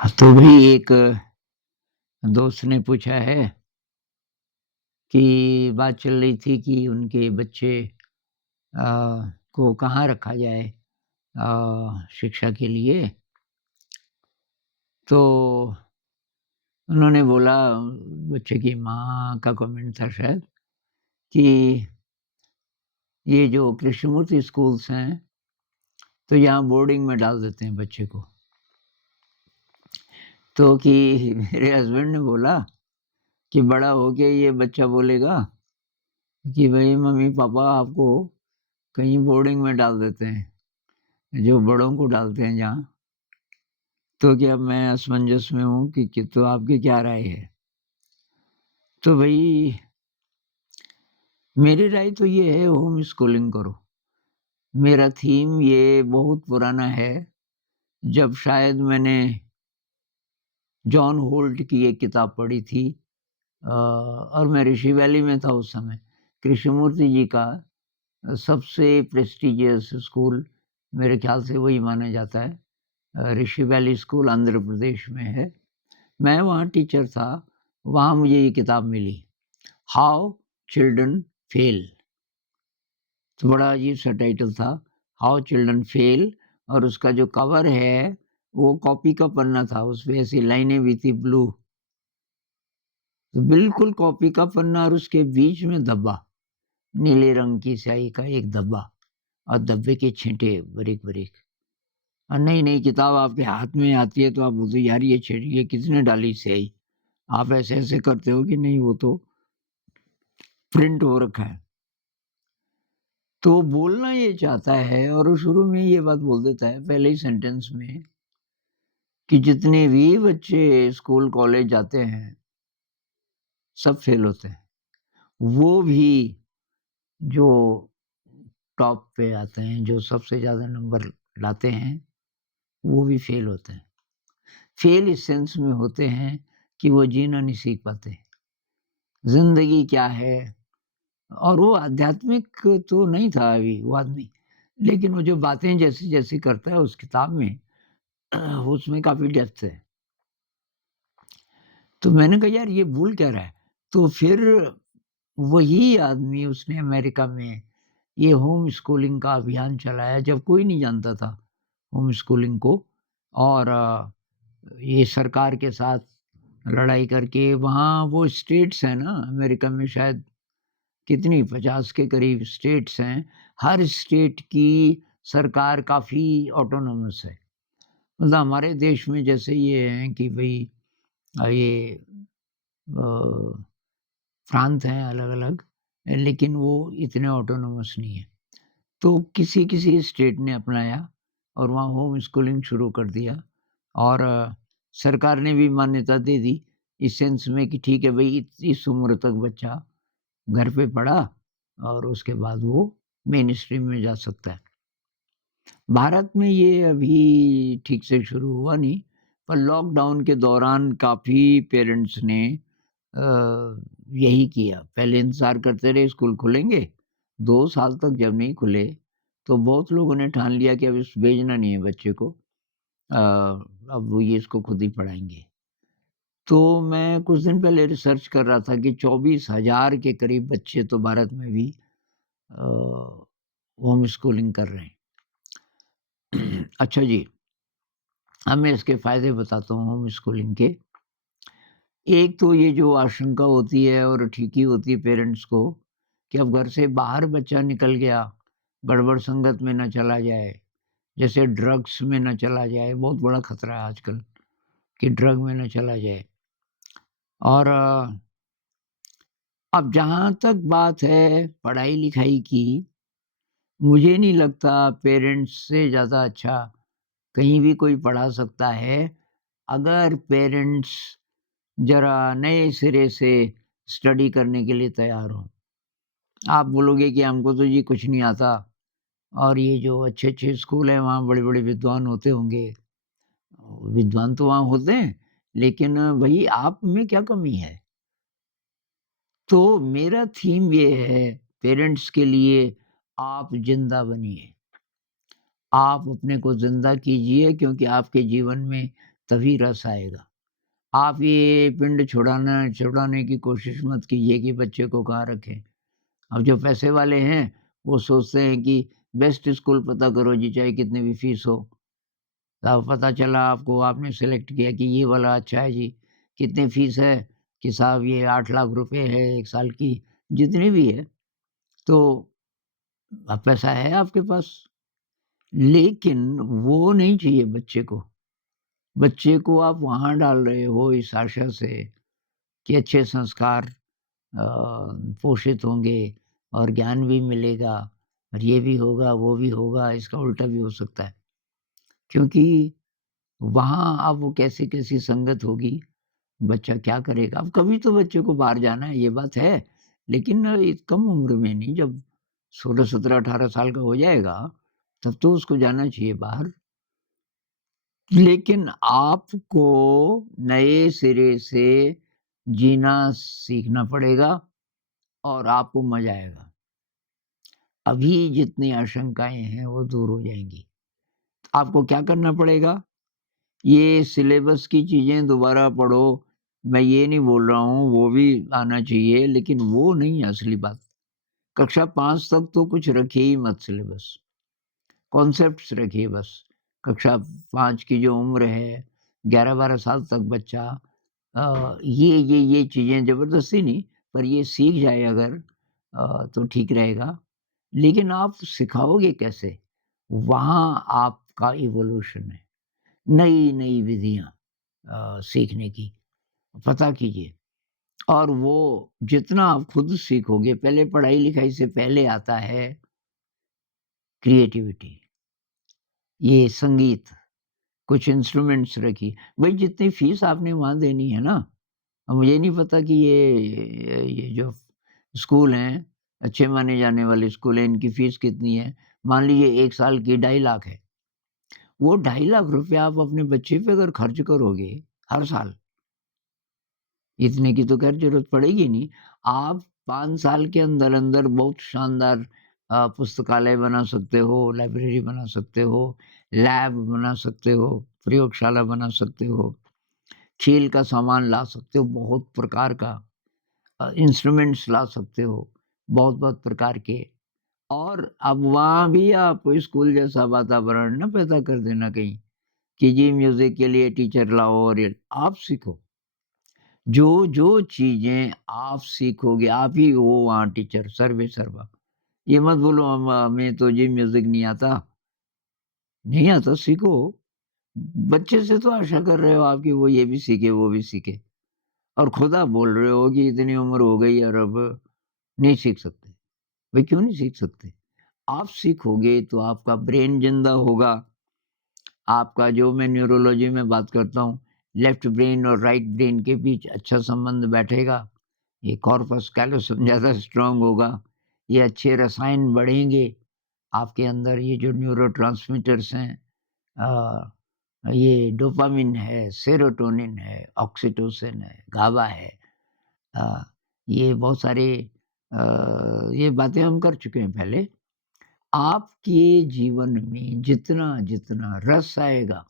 हाँ, तो भी एक दोस्त ने पूछा है कि बात चल रही थी कि उनके बच्चे को कहाँ रखा जाए शिक्षा के लिए। तो उन्होंने बोला, बच्चे की माँ का कमेंट था शायद, कि ये जो कृष्णमूर्ति स्कूल्स हैं, तो यहाँ बोर्डिंग में डाल देते हैं बच्चे को। तो कि मेरे हस्बैंड ने बोला कि बड़ा हो के ये बच्चा बोलेगा कि भई मम्मी पापा आपको कहीं बोर्डिंग में डाल देते हैं, जो बड़ों को डालते हैं जहाँ। तो क्या मैं असमंजस में हूँ कि तो आपकी क्या राय है? तो भई मेरी राय तो ये है, होम स्कूलिंग करो। मेरा थीम ये बहुत पुराना है, जब शायद मैंने जॉन होल्ट की एक किताब पढ़ी थी, और मैं ऋषि वैली में था उस समय। कृष्णमूर्ति जी का सबसे प्रेस्टिजियस स्कूल मेरे ख़्याल से वही माना जाता है। ऋषि वैली स्कूल आंध्र प्रदेश में है। मैं वहाँ टीचर था, वहाँ मुझे ये किताब मिली, हाउ चिल्ड्रन फेल। तो बड़ा अजीब-सा टाइटल था, हाउ चिल्ड्रन फेल, और उसका जो कवर है, वो कॉपी का पन्ना था, उसपे ऐसी लाइनें भी थी ब्लू। तो बिल्कुल कॉपी का पन्ना और उसके बीच में धब्बा, नीले रंग की स्याही का एक धब्बा और धब्बे के छींटे बारीक-बारीक। और नई-नई किताब आपके हाथ में आती है तो आप बोलते हो, यार ये किसने डाली स्याही? आप ऐसे-ऐसे करते हो कि नहीं, वो तो प्रिंट हो रखा है। तो बोलना ये चाहता है और वो शुरू में ही ये बात बोल देता है पहले ही सेंटेंस में, कि जितने भी बच्चे स्कूल कॉलेज जाते हैं, सब फेल होते हैं। वो भी जो टॉप पे आते हैं, जो सबसे ज़्यादा नंबर लाते हैं, वो भी फेल होते हैं। फेल इस सेंस में होते हैं कि वो जीना नहीं सीख पाते। ज़िंदगी क्या है? और वो आध्यात्मिक तो नहीं था अभी वो आदमी, लेकिन वो जो बातें जैसी-जैसी करता है उस किताब में, उसमें काफ़ी डेप्थ है। तो मैंने कहा, यार ये भूल क्या रहा है? तो फिर वही आदमी, उसने अमेरिका में ये होम स्कूलिंग का अभियान चलाया जब कोई नहीं जानता था होम स्कूलिंग को। और ये सरकार के साथ लड़ाई करके, वहाँ वो स्टेट्स हैं ना अमेरिका में, शायद कितनी 50 के करीब स्टेट्स हैं। हर स्टेट की सरकार काफ़ी ऑटोनॉमस है। मतलब हमारे देश में जैसे ये हैं कि भई ये अ, प्रांत हैं अलग-अलग, लेकिन वो इतने ऑटोनॉमस नहीं है। तो किसी-किसी स्टेट ने अपनाया और वहाँ होम स्कूलिंग शुरू कर दिया, और सरकार ने भी मान्यता दे दी, इस सेंस में कि ठीक है भई, इस उम्र तक बच्चा घर पे पढ़ा और उसके बाद वो मेन स्ट्रीम में जा सकता है। भारत में ये अभी ठीक से शुरू हुआ नहीं, पर लॉकडाउन के दौरान काफ़ी पेरेंट्स ने अ, यही किया। पहले इंतज़ार करते रहे स्कूल खुलेंगे, 2 साल तक जब नहीं खुले, तो बहुत लोगों ने ठान लिया कि अब भेजना नहीं है बच्चे को। अब वो ये इसको खुद ही पढ़ाएँगे। तो मैं कुछ दिन पहले रिसर्च कर रहा था कि 24,000 के करीब बच्चे तो भारत में भी अ, होम स्कूलिंग कर रहे हैं। अच्छा जी, अब मैं इसके फ़ायदे बताता हूँ होम स्कूलिंग के। एक तो ये जो आशंका होती है और ठीक ही होती है पेरेंट्स को, कि अब घर से बाहर बच्चा निकल गया, गड़बड़ संगत में ना चला जाए, जैसे ड्रग्स में ना चला जाए, बहुत बड़ा खतरा है आजकल कि ड्रग में ना चला जाए। और अब जहाँ तक बात है पढ़ाई-लिखाई की, मुझे नहीं लगता पेरेंट्स से ज़्यादा अच्छा कहीं भी कोई पढ़ा सकता है, अगर पेरेंट्स ज़रा नए सिरे से स्टडी करने के लिए तैयार हों। आप बोलोगे कि हमको तो जी कुछ नहीं आता, और ये जो अच्छे-अच्छे स्कूल हैं वहाँ बड़े-बड़े विद्वान होते होंगे। विद्वान तो वहाँ होते हैं, लेकिन वही आप में क्या कमी है? तो मेरा थीम ये है पेरेंट्स के लिए, आप ज़िंदा बनिए। आप अपने को ज़िंदा कीजिए, क्योंकि आपके जीवन में तभी रस आएगा। आप ये पिंड छुड़ाने की कोशिश मत कीजिए कि बच्चे को कहाँ रखें। अब जो पैसे वाले हैं, वो सोचते हैं कि बेस्ट स्कूल पता करो जी, चाहे कितनी भी फीस हो। अब पता चला आपको, आपने सेलेक्ट किया कि ये वाला अच्छा है जी, कितनी फीस है? कि साहब ये 8 लाख रुपए है 1 साल की, जितनी भी है। तो अब पैसा है आपके पास, लेकिन वो नहीं चाहिए बच्चे को। बच्चे को आप वहाँ डाल रहे हो इस आशा से कि अच्छे संस्कार अ, पोषित होंगे और ज्ञान भी मिलेगा और ये भी होगा, वो भी होगा, इसका उल्टा भी हो सकता है। क्योंकि वहाँ अब वो कैसी-कैसी संगत होगी, बच्चा क्या करेगा? अब कभी तो बच्चे को बाहर जाना है, ये बात है, लेकिन कम उम्र में नहीं, जब 16, 17, 18 साल का हो जाएगा, तब तो उसको जाना चाहिए बाहर। लेकिन आपको नए सिरे से जीना सीखना पड़ेगा और आपको मज़ा आएगा। अभी जितनी आशंकाएँ हैं, वो दूर हो जाएँगी। आपको क्या करना पड़ेगा? ये सिलेबस की चीज़ें दोबारा पढ़ो, मैं ये नहीं बोल रहा हूँ, वो भी आना चाहिए, लेकिन वो नहीं है असली बात। कक्षा 5 तक तो कुछ रखिए ही मत सिलेबस, कॉन्सेप्ट्स रखिए बस। कक्षा 5 की जो उम्र है, 11-12 साल तक बच्चा ये चीज़ें ज़बरदस्ती नहीं, पर ये सीख जाए अगर तो ठीक रहेगा। लेकिन आप सिखाओगे कैसे? वहाँ आपका इवोल्यूशन है, नई-नई विधियाँ सीखने की, पता कीजिए। और वो जितना आप खुद सीखोगे, पहले पढ़ाई-लिखाई से पहले आता है क्रिएटिविटी, ये संगीत, कुछ इंस्ट्रूमेंट्स रखिए। भई जितनी फ़ीस आपने वहाँ देनी है ना, अब मुझे नहीं पता कि ये जो स्कूल हैं, अच्छे माने जाने वाले स्कूल हैं, इनकी फ़ीस कितनी है? मान लीजिए 1 साल की 2.5 लाख है। वो 2.5 लाख रुपए आप अपने बच्चे पे अगर खर्च करोगे हर साल, इतने की तो ख़ैर ज़रूरत पड़ेगी नहीं। आप 5 साल के अंदर-अंदर बहुत शानदार पुस्तकालय बना सकते हो, लाइब्रेरी बना सकते हो, लैब बना सकते हो, प्रयोगशाला बना सकते हो, खेल का सामान ला सकते हो, बहुत प्रकार का इंस्ट्रूमेंट्स ला सकते हो, बहुत-बहुत प्रकार के। और अब वहाँ भी आप स्कूल जैसा वातावरण ना पैदा कर देना कहीं, कि जी म्यूज़िक के लिए टीचर लाओ और ये आप सीखो। जो चीज़ें आप सीखोगे, आप ही हो वहाँ टीचर सर्वे सर्वा। ये मत बोलो हमें तो जी म्यूज़िक नहीं आता, नहीं आता सीखो। बच्चे से तो आशा कर रहे हो आप कि वो ये भी सीखे, वो भी सीखे और खुद आप बोल रहे हो कि इतनी उम्र हो गई और अब नहीं सीख सकते। भाई क्यों नहीं सीख सकते? आप सीखोगे तो आपका ब्रेन ज़िंदा होगा, आपका जो मैं न्यूरोलॉजी में बात करता हूँ, लेफ्ट ब्रेन और राइट ब्रेन के बीच अच्छा संबंध बैठेगा। ये कॉर्पस कैलोसम ज़्यादा स्ट्रॉन्ग होगा, ये अच्छे रसायन बढ़ेंगे आपके अंदर, ये जो न्यूरोट्रांसमीटर्स हैं अ, ये डोपामाइन है, सेरोटोनिन है, ऑक्सीटोसिन है, गाबा है। अ, ये बहुत सारे ये बातें हम कर चुके हैं पहले। आपके जीवन में जितना रस आएगा,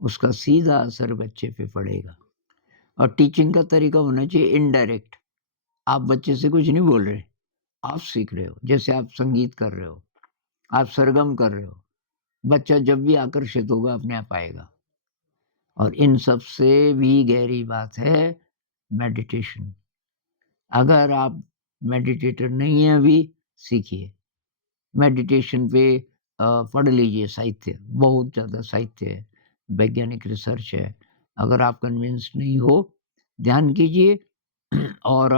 उसका सीधा असर बच्चे पे पड़ेगा। और टीचिंग का तरीका होना चाहिए इनडायरेक्ट। आप बच्चे से कुछ नहीं बोल रहे, आप सीख रहे हो। जैसे आप संगीत कर रहे हो, आप सरगम कर रहे हो, बच्चा जब भी आकर्षित होगा अपने आप आएगा। और इन सब से भी गहरी बात है मेडिटेशन। अगर आप मेडिटेटर नहीं हैं अभी, सीखिए। मेडिटेशन पे पढ़ लीजिए साहित्य, बहुत ज़्यादा साहित्य है, वैज्ञानिक रिसर्च है। अगर आप कन्विंस्ड नहीं हो, ध्यान कीजिए और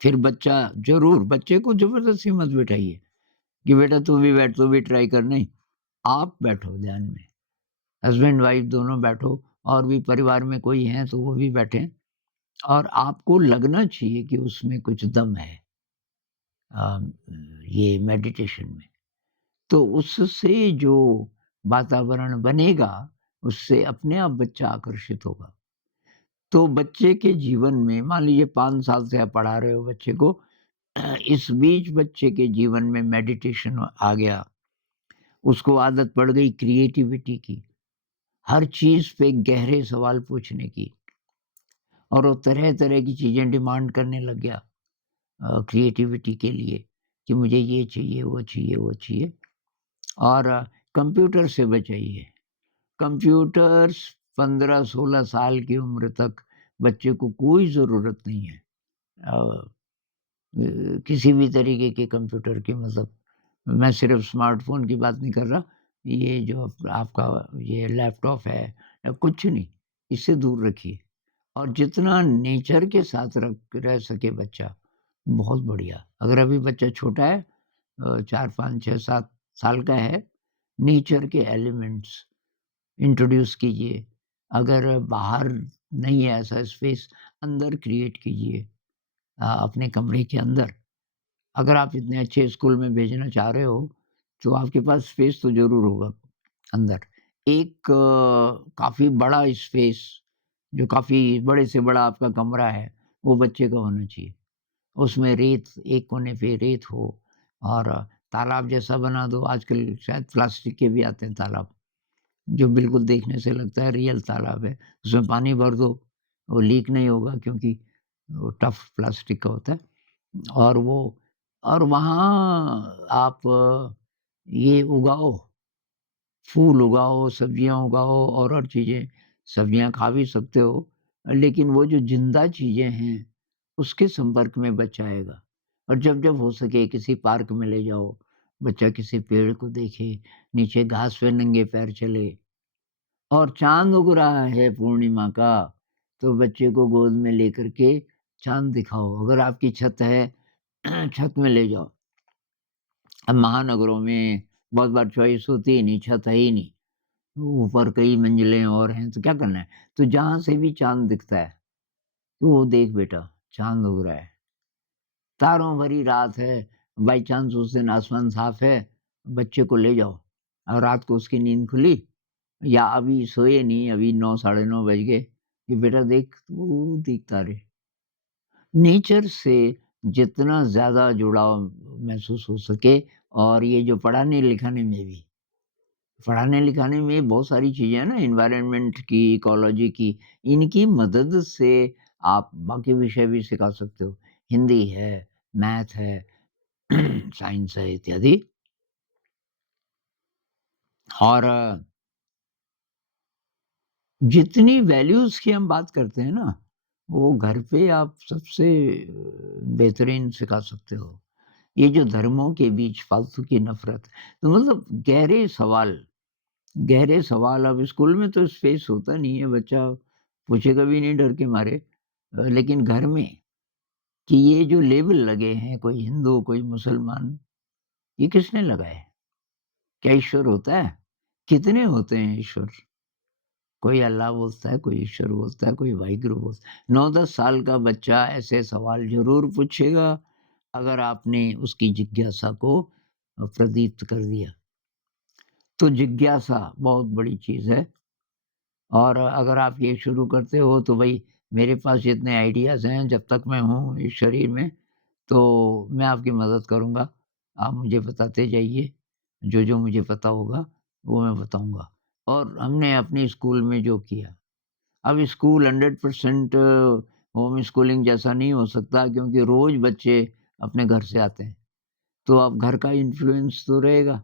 फिर बच्चा ज़रूर बच्चे को ज़बरदस्ती मत बिठाइए कि बेटा तू भी बैठ, तू भी ट्राई कर, नहीं, आप बैठो ध्यान में। हस्बैंड वाइफ दोनों बैठो और भी परिवार में कोई हैं तो वो भी बैठें और आपको लगना चाहिए कि उसमें कुछ दम है अ, ये मेडिटेशन में। तो उससे जो वातावरण बनेगा, उससे अपने आप बच्चा आकर्षित होगा। तो बच्चे के जीवन में मान लीजिए 5 साल से आप पढ़ा रहे हो बच्चे को, इस बीच बच्चे के जीवन में मेडिटेशन आ गया, उसको आदत पड़ गई क्रिएटिविटी की, हर चीज़ पे गहरे सवाल पूछने की, और वो तरह-तरह की चीज़ें डिमांड करने लग गया क्रिएटिविटी के लिए कि मुझे ये चाहिए, वो चाहिए, वो चाहिए। और कंप्यूटर से बचाइए। कंप्यूटर्स 15-16 साल की उम्र तक बच्चे को कोई ज़रूरत नहीं है। अ किसी भी तरीके के कंप्यूटर की, मतलब मैं सिर्फ़ स्मार्टफ़ोन की बात नहीं कर रहा, ये जो आपका ये लैपटॉप है या कुछ नहीं, इससे दूर रखिए। और जितना नेचर के साथ रह सके बच्चा, बहुत बढ़िया। अगर अभी बच्चा छोटा है 4, 5, 6, 7 साल का है, नेचर के एलिमेंट्स इंट्रोड्यूस कीजिए। अगर बाहर नहीं है ऐसा स्पेस, अंदर क्रिएट कीजिए अपने कमरे के अंदर। अगर आप इतने अच्छे स्कूल में भेजना चाह रहे हो, तो आपके पास स्पेस तो ज़रूर होगा अंदर। एक काफ़ी बड़ा स्पेस, जो काफ़ी बड़े से बड़ा आपका कमरा है, वो बच्चे का होना चाहिए। उसमें रेत, एक कोने पे रेत हो, और तालाब जैसा बना दो। आजकल शायद प्लास्टिक के भी आते हैं तालाब, जो बिल्कुल देखने से लगता है रियल तालाब है। उसमें पानी भर दो, वो लीक नहीं होगा क्योंकि वो टफ़ प्लास्टिक का होता है। और वो और वहाँ आप ये उगाओ, फूल उगाओ, सब्जियाँ उगाओ और चीज़ें, सब्जियाँ खा भी सकते हो, लेकिन वो जो ज़िंदा चीज़ें हैं, उसके संपर्क में बच्चा आएगा। और जब-जब हो सके किसी पार्क में ले जाओ, बच्चा किसी पेड़ को देखे, नीचे घास पे नंगे पैर चले, और चाँद उग रहा है पूर्णिमा का, तो बच्चे को गोद में लेकर के चाँद दिखाओ। अगर आपकी छत है, छत में ले जाओ। अब महानगरों में बहुत बार चॉइस होती ही नहीं, छत है ही नहीं, ऊपर कई मंजिलें और हैं, तो क्या करना है? तो जहाँ से भी चाँद दिखता है, तो वो देख बेटा, चाँद उग रहा है, तारों भरी रात है, बाई चांस उस दिन आसमान साफ है, बच्चे को ले जाओ और रात को उसकी नींद खुली या अभी सोए नहीं, अभी 9 साढ़े 9 बज गए, कि बेटा देख, तू देख तारे। नेचर से जितना ज़्यादा जुड़ाव महसूस हो सके, और ये जो पढ़ाने-लिखाने में भी, पढ़ाने-लिखाने में बहुत सारी चीज़ें हैं ना, एनवायरनमेंट की, इकोलॉजी की, इनकी मदद से आप बाकी विषय भी सिखा सकते हो। हिंदी है, मैथ है, साइंस है इत्यादि। और जितनी वैल्यूज़ की हम बात करते हैं ना, वो घर पे आप सबसे बेहतरीन सिखा सकते हो। ये जो धर्मों के बीच फालतू की नफ़रत, तो मतलब गहरे सवाल। अब स्कूल में तो स्पेस होता नहीं है, बच्चा पूछेगा भी नहीं डर के मारे। लेकिन घर में कि ये जो लेबल लगे हैं, कोई हिंदू, कोई मुसलमान, ये किसने लगाए? क्या ईश्वर होता है? कितने होते हैं ईश्वर? कोई अल्लाह बोलता है, कोई ईश्वर बोलता है, कोई वाहिगुरु बोलता है। 9-10 साल का बच्चा ऐसे सवाल ज़रूर पूछेगा, अगर आपने उसकी जिज्ञासा को प्रदीप्त कर दिया। तो जिज्ञासा बहुत बड़ी चीज़ है। और अगर आप ये शुरू करते हो, तो भई मेरे पास जितने आइडियाज़ हैं, जब तक मैं हूँ इस शरीर में, तो मैं आपकी मदद करूँगा। आप मुझे बताते जाइए, जो-जो मुझे पता होगा, वो मैं बताऊँगा। और हमने अपने स्कूल में जो किया, अब स्कूल 100% होम स्कूलिंग जैसा नहीं हो सकता, क्योंकि रोज़ बच्चे अपने घर से आते हैं, तो अब घर का इन्फ्लुएंस तो रहेगा।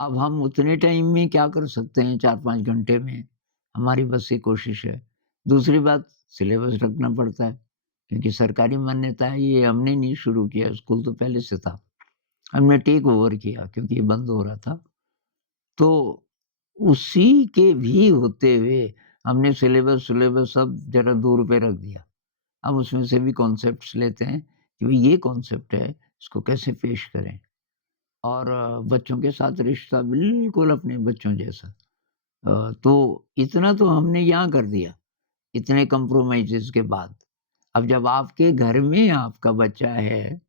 अब हम उतने टाइम में क्या कर सकते हैं, 4-5 घंटे में, हमारी बस ये कोशिश है। दूसरी बात, सिलेबस रखना पड़ता है, क्योंकि सरकारी मान्यता है, ये हमने नहीं शुरू किया, स्कूल तो पहले से था। हमने टेक ओवर किया क्योंकि ये बंद हो रहा था। तो उसी के भी होते हुए हमने सिलेबस सब ज़रा दूर पे रख दिया। हम उसमें से भी कॉन्सेप्ट्स लेते हैं कि भई ये कॉन्सेप्ट है, इसको कैसे पेश करें? और बच्चों के साथ रिश्ता बिल्कुल अपने बच्चों जैसा। तो इतना तो हमने यहाँ कर दिया, इतने कंप्रोमाइज़ेज़ के बाद। अब जब आपके घर में आपका बच्चा है,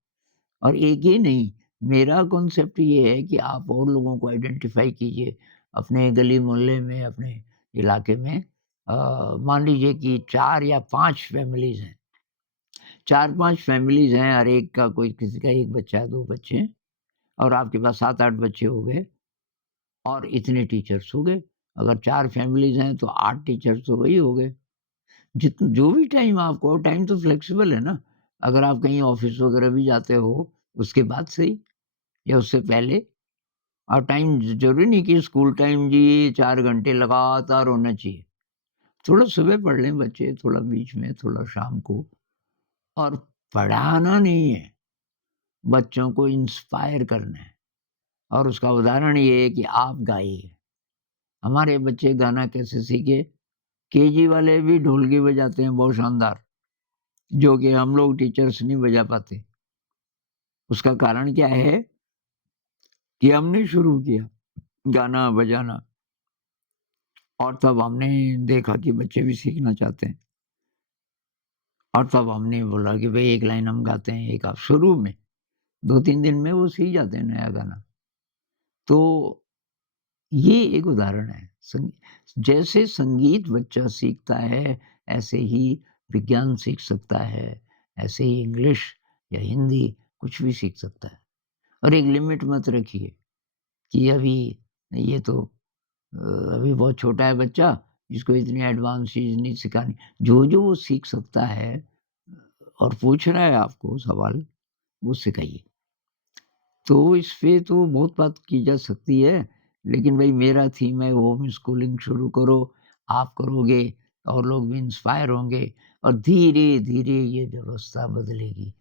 और एक ही नहीं, मेरा कॉन्सेप्ट ये है कि आप और लोगों को आइडेंटिफ़ाई कीजिए, अपने गली-मोहल्ले में, अपने इलाके में। मान लीजिए कि 4 या 5 फैमिलीज़ हैं, 4-5 फैमिलीज़ हैं, हर एक का कोई, किसी का 1 बच्चा है, 2 बच्चे हैं, और आपके पास 7-8 बच्चे हो गए, और इतने टीचर्स हो गए। अगर 4 फैमिलीज़ हैं तो 8 टीचर्स तो वही हो गए। जो भी टाइम आपको, टाइम तो फ्लेक्सिबल है ना। अगर आप कहीं ऑफ़िस वग़ैरह भी जाते हो, उसके बाद सही या उससे पहले। और टाइम ज़रूरी नहीं कि स्कूल टाइम जी 4 घंटे लगातार होना चाहिए। थोड़ा सुबह पढ़ लें बच्चे, थोड़ा बीच में, थोड़ा शाम को। और पढ़ाना नहीं है, बच्चों को इंस्पायर करना है। और उसका उदाहरण ये है कि आप गाइए। हमारे बच्चे गाना कैसे सीखे? केजी वाले भी ढोलकी बजाते हैं बहुत शानदार, जो कि हम लोग टीचर्स नहीं बजा पाते। उसका कारण क्या है कि हमने शुरू किया गाना बजाना, और तब हमने देखा कि बच्चे भी सीखना चाहते हैं, और तब हमने बोला कि भई एक लाइन हम गाते हैं, एक आप। शुरू में 2-3 दिन में वो सीख जाते हैं नया गाना। तो ये एक उदाहरण है। जैसे संगीत बच्चा सीखता है, ऐसे ही विज्ञान सीख सकता है, ऐसे ही इंग्लिश या हिंदी कुछ भी सीख सकता है। और एक लिमिट मत रखिए कि अभी ये तो अभी बहुत छोटा है बच्चा, इसको इतनी एडवांस चीज़ नहीं सिखानी। जो-जो वो सीख सकता है और पूछ रहा है आपको सवाल, वो सिखाइए। तो इस पे तो बहुत बात की जा सकती है, लेकिन भई मेरा थीम है होम स्कूलिंग शुरू करो, आप करोगे और लोग भी इंस्पायर होंगे, और धीरे-धीरे ये व्यवस्था बदलेगी।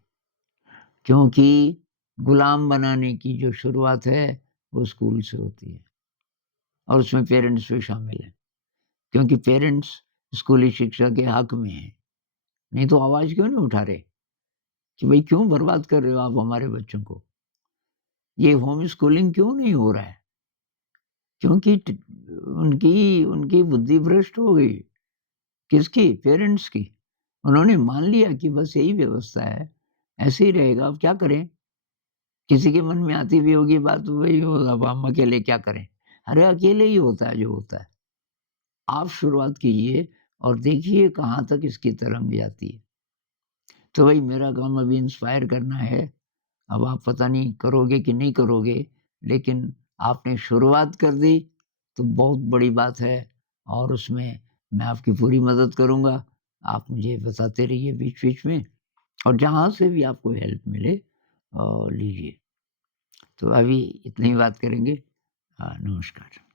क्योंकि गुलाम बनाने की जो शुरुआत है, वो स्कूल से होती है, और उसमें पेरेंट्स भी शामिल हैं। क्योंकि पेरेंट्स स्कूली शिक्षा के हक में हैं, नहीं तो आवाज़ क्यों नहीं उठा रहे कि भई क्यों बर्बाद कर रहे हो आप हमारे बच्चों को? ये होम स्कूलिंग क्यों नहीं हो रहा है? क्योंकि उनकी उनकी बुद्धि भ्रष्ट हो गई। किसकी? पेरेंट्स की। उन्होंने मान लिया कि बस यही व्यवस्था है, ऐसे ही रहेगा, अब क्या करें? किसी के मन में आती भी होगी बात, वही हो, अब हम अकेले क्या करें? अरे अकेले ही होता है जो होता है। आप शुरुआत कीजिए और देखिए कहाँ तक इसकी तरंग जाती है। तो भाई मेरा काम अभी इंस्पायर करना है। अब आप पता नहीं करोगे कि नहीं करोगे, लेकिन आपने शुरुआत कर दी, तो बहुत बड़ी बात है, और उसमें मैं आपकी पूरी मदद करूँगा। आप मुझे बताते रहिए बीच-बीच में, और जहाँ से भी आपको हेल्प मिले लीजिए। तो अभी इतनी ही बात करेंगे। नमस्कार।